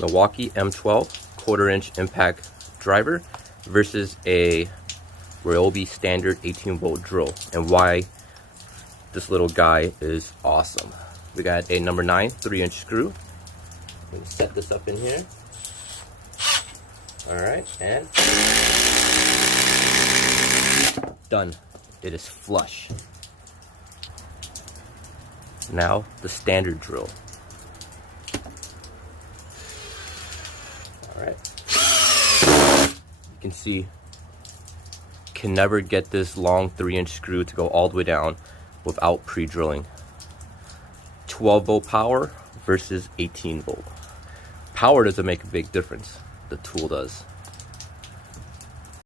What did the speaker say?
Milwaukee M12 quarter-inch impact driver versus a Ryobi standard 18-volt drill, and why this little guy is awesome. We got a number 9 3-inch screw. Let me set this up in here. Alright, and done. It is flush. Now the standard drill. Alright. You can see, can never get this long 3-inch screw to go all the way down without pre-drilling. 12-volt power versus 18-volt. Power doesn't make a big difference. The tool does.